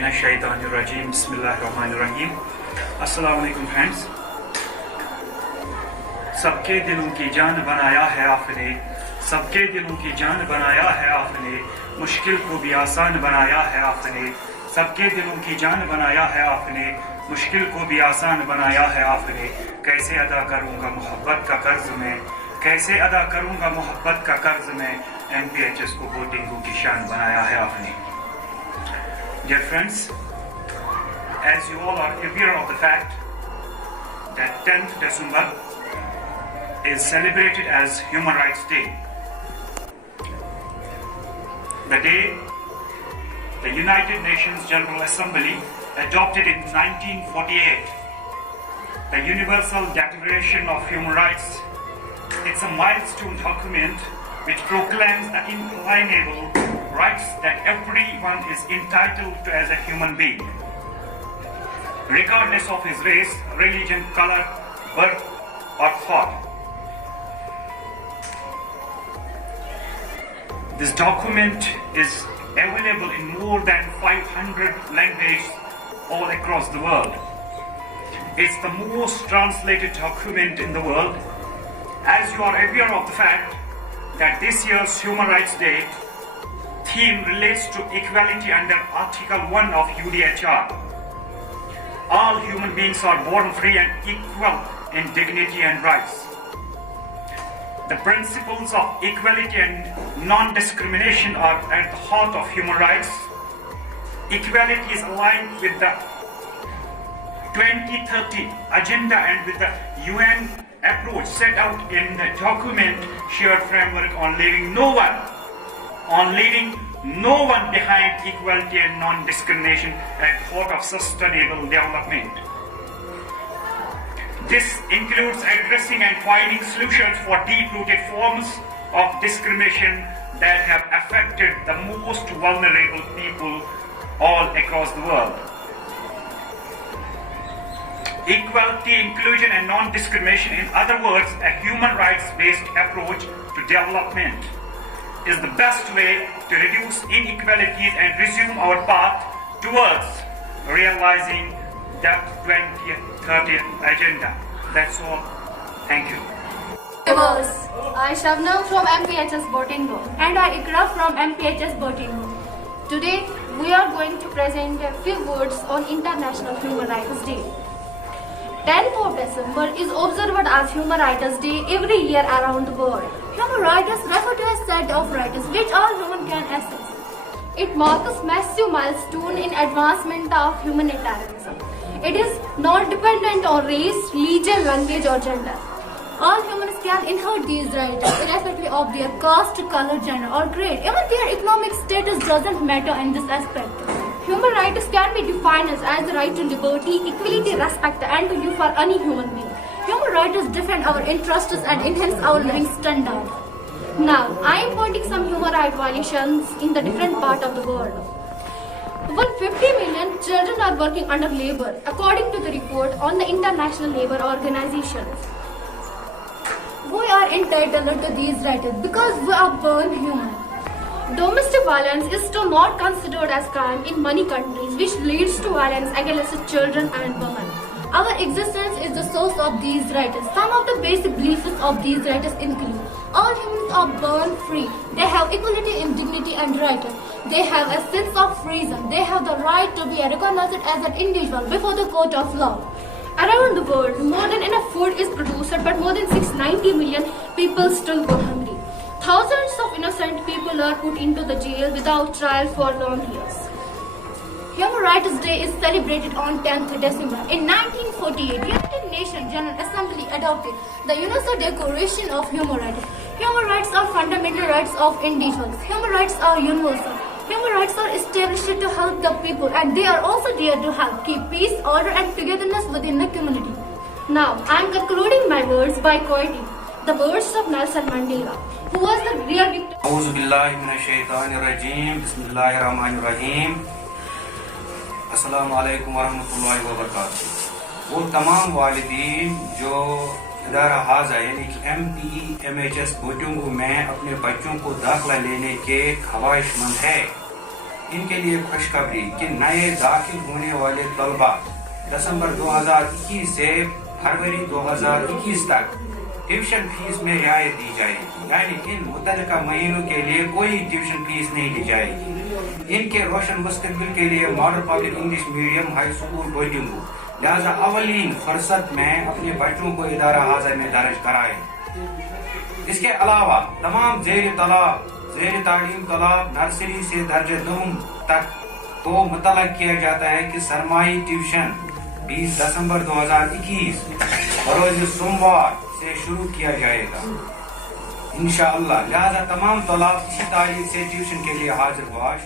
मिनश्शैतानिर्रजीम बिस्मिल्लाहिर्रहमानिर्रहीम। अस्सलाम वालेकुम फ्रेंड्स। सबके दिलों की जान बनाया है आपने, सबके दिलों की जान बनाया है आपने, मुश्किल को भी आसान बनाया है आपने। सबके दिलों की जान बनाया है आपने, मुश्किल को भी आसान बनाया है आपने। कैसे अदा करूंगा मोहब्बत का कर्ज में, कैसे अदा करूंगा मोहब्बत का कर्ज में। MPHS को वोटिंगों की शान बनाया है आपने। Dear friends, as you all are aware of the fact that 10th December is celebrated as Human Rights Day. The day the United Nations General Assembly adopted in 1948 the Universal Declaration of Human Rights. It's a milestone document which proclaims the inalienable rights that everyone is entitled to as a human being, regardless of his race, religion, color, birth, or thought. This document is available in more than 500 languages all across the world. It's the most translated document in the world. As you are aware of the fact that this year's Human Rights Day theme relates to equality under Article 1 of UDHR. All human beings are born free and equal in dignity and rights. The principles of equality and non-discrimination are at the heart of human rights. Equality is aligned with the 2030 agenda and with the UN approach set out in the document Shared Framework on leaving no one behind. Equality and non-discrimination at the heart of sustainable development. This includes addressing and finding solutions for deep-rooted forms of discrimination that have affected the most vulnerable people all across the world. Equality, inclusion and non-discrimination, in other words, a human rights-based approach to development, is the best way to reduce inequalities and resume our path towards realizing that 2030 agenda. That's all. Thank you. Viewers, I Shabnam from MPHS Botingo and I Ikra from MPHS Botingo. Today we are going to present a few words on International Human Rights Day. 10th of December is observed as Human Rights Day every year around the world. Human rights refer to a set of rights which all humans can access. It marks a massive milestone in advancement of humanitarianism. It is not dependent on race, religion, language or gender. All humans can inherit these rights irrespective of their caste, color, gender or grade. Even their economic status doesn't matter in this aspect. Human rights can be defined as the right to liberty, equality, respect and to live for any human being. Human rights defend our interests and enhance our living standards. Now, I am pointing some human rights violations in the different parts of the world. 150 million children are working under labor, according to the report on the International Labour Organization. We are entitled to these rights because we are born human. Domestic violence is still not considered as crime in many countries, which leads to violence against children and women. Our existence is the source of these rights. Some of the basic beliefs of these rights include: all humans are born free. They have equality in dignity and right. They have a sense of freedom. They have the right to be recognized as an individual before the court of law. Around the world, more than enough food is produced, but more than 690 million people still go hungry. Thousands of innocent people are put into the jail without trial for long years. Human Rights Day is celebrated on 10th December. In 1948, United Nations General Assembly adopted the Universal Declaration of Human Rights. Human rights are fundamental rights of individuals. Human rights are universal. Human rights are established to help the people and they are also there to help keep peace, order and togetherness within the community. Now, I am concluding my words by quoting the words of Nelson Mandela, who was the real victim. Auzu billahi minashshaitanirrajim. Bismillahirrahmanirrahim. अस्सलाम वालेकुम वरहमतुल्लाहि वबरकातुहू। वो तमाम वालिदीन जो इदारा हाजा यानी कि MPHS बोटिंगो में अपने बच्चों को दाखिला लेने के ख्वाहिशमंद है, इनके लिए खुशखबरी कि नए दाखिल होने वाले तलबा दिसंबर 2021 से फरवरी 2021 तक ट्यूशन फीस में रियायत दी जाएगी, यानी इन मुतल्लिका महीनों के लिए कोई ट्यूशन फीस नहीं ली जाएगी। इनके रोशन मुस्तकबिल के लिए model public English medium high school बोटिंगो लिहाजा अवलीन फुर्सत में अपने बच्चों को इदारा हाज़िर में दर्ज कराए। इसके अलावा तमाम जेर तालीम तलाब नर्सरी से दर्जे दूम तक को मुतल्लक किया जाता है कि सरमाई ट्यूशन 20 दिसंबर 2021 रोज सोमवार से शुरू किया जाएगा इंशाअल्लाह। लिहाजा तमाम तलाब इसी तारीख से ट्यूशन के लिए हाजिर बाश।